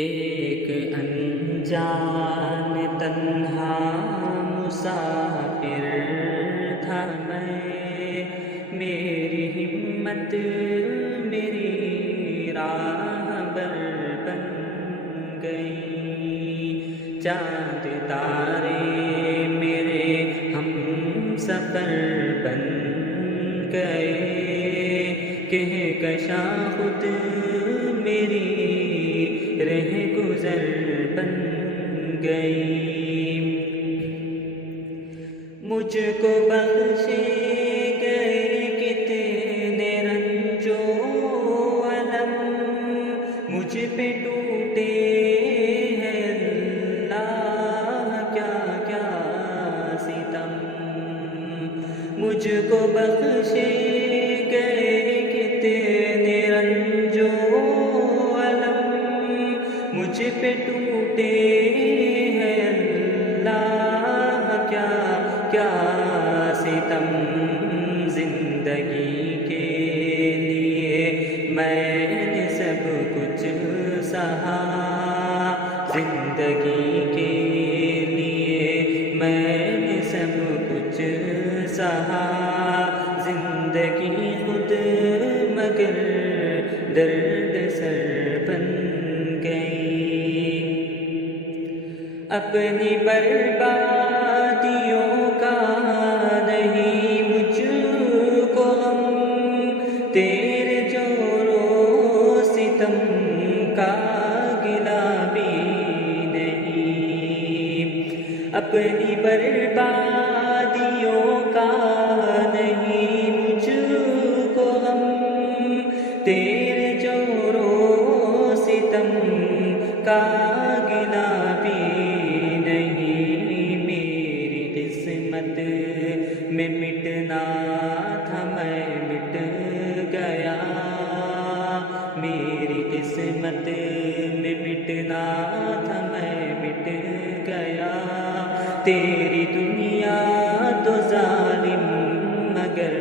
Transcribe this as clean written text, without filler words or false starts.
ایک انجان تنہا مسافر تھا میں، میری ہمت میری راہبر بن گئی، چاند تارے میرے ہم سفر بن گئے، کہکشاں خود میری رہ گزر بن گئی، مجھ کو بخشے گئے کتنے رنج و الم، مجھ پہ ٹوٹے ہیں اللہ کیا کیا ستم، مجھ کو بخشے گئے کتنے رنج و مجھ پہ ٹوٹے ہیں اللہ کیا کیا ستم، زندگی کے لیے میں نے سب کچھ سہا، زندگی کے لیے میں نے سب کچھ سہا، زندگی خود مگر درد سر بن اپنی بربادیوں کا نہیں مجھ کو غم، تیرے جور و ستم کا گلہ بھی نہیں، اپنی بربادیوں کا نہیں مجھ کو غم، تیرے جور و ستم کا گلہ بھی میں مٹنا تھا میں مٹ گیا، میری قسمت میں مٹنا تھا میں مٹ گیا، تیری دنیا تو ظالم مگر